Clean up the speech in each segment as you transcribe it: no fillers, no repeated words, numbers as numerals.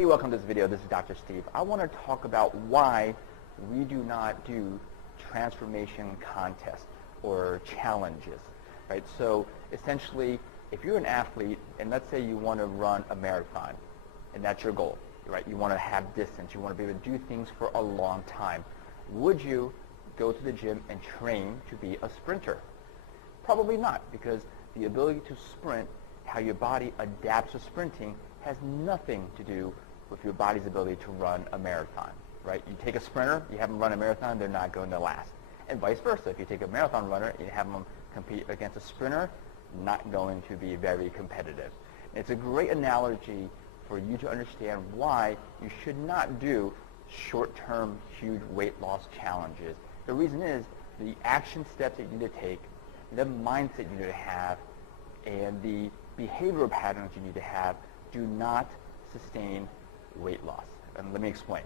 Hey, welcome to this video. This is Dr. Steve. I want to talk about why we do not do transformation contests or challenges, right? So essentially, if you're an athlete and let's say you want to run a marathon and that's your goal, right? You want to have distance, you want to be able to do things for a long time. Would you go to the gym and train to be a sprinter? Probably not, because the ability to sprint, how your body adapts to sprinting, has nothing to do with your body's ability to run a marathon, right? You take a sprinter, you have them run a marathon, they're not going to last. And vice versa. If you take a marathon runner and you have them compete against a sprinter, not going to be very competitive. It's a great analogy for you to understand why you should not do short-term, huge weight loss challenges. The reason is the action steps that you need to take, the mindset you need to have, and the behavioral patterns you need to have do not sustain weight loss. And let me explain.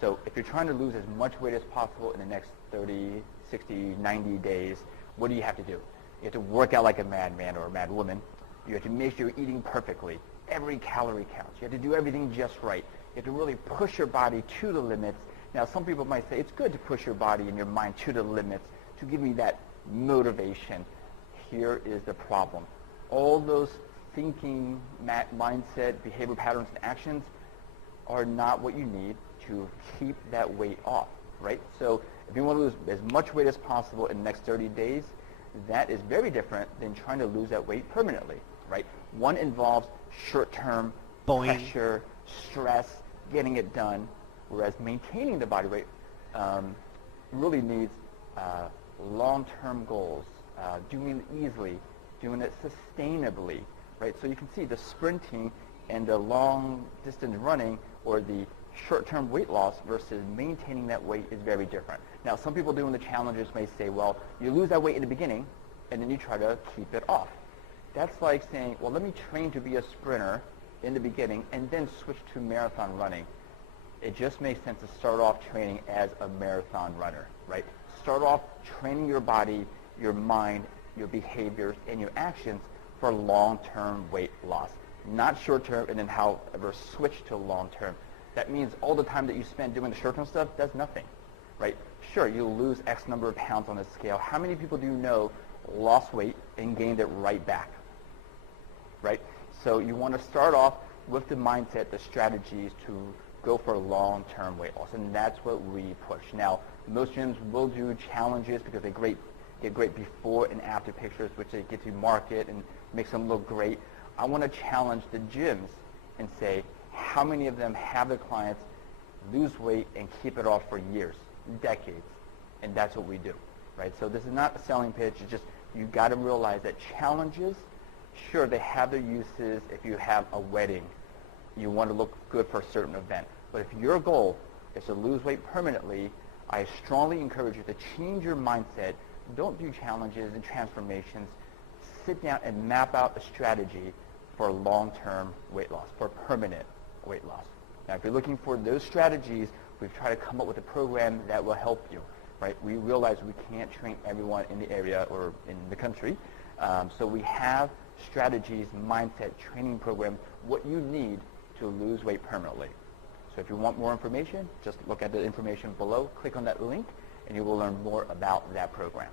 So if you're trying to lose as much weight as possible in the next 30, 60, 90 days, what do you have to do? You have to work out like a madman or a mad woman. You have to make sure you're eating perfectly. Every calorie counts. You have to do everything just right. You have to really push your body to the limits. Now, some people might say it's good to push your body and your mind to the limits to give me that motivation. Here is the problem. All those thinking, mindset, behavior patterns, and actions are not what you need to keep that weight off, right? So if you want to lose as much weight as possible in the next 30 days, that is very different than trying to lose that weight permanently, right? One involves short-term pressure, stress, getting it done, whereas maintaining the body weight really needs long-term goals, doing it easily, doing it sustainably, right? So you can see the sprinting and the long-distance running or the short-term weight loss versus maintaining that weight is very different. Now, some people doing the challenges may say, well, you lose that weight in the beginning, and then you try to keep it off. That's like saying, well, let me train to be a sprinter in the beginning and then switch to marathon running. It just makes sense to start off training as a marathon runner, right? Start off training your body, your mind, your behaviors, and your actions for long-term weight loss. Not short-term and then however switch to long-term. That means all the time that you spend doing the short-term stuff does nothing, right? Sure, you'll lose X number of pounds on the scale. How many people do you know lost weight and gained it right back, right? So you want to start off with the mindset, the strategies to go for long-term weight loss, and that's what we push. Now, most gyms will do challenges because they get great before and after pictures, which they get to market and makes them look great. I want to challenge the gyms and say, how many of them have their clients lose weight and keep it off for years, decades? And that's what we do, right? So this is not a selling pitch. It's just you got to realize that challenges, sure, they have their uses. If you have a wedding, you want to look good for a certain event. But if your goal is to lose weight permanently, I strongly encourage you to change your mindset. Don't do challenges and transformations. Sit down and map out a strategy for long-term weight loss, for permanent weight loss. Now, if you're looking for those strategies, we've tried to come up with a program that will help you, right? We realize we can't train everyone in the area or in the country. So we have strategies, mindset, training program, what you need to lose weight permanently. So if you want more information, just look at the information below, click on that link, and you will learn more about that program.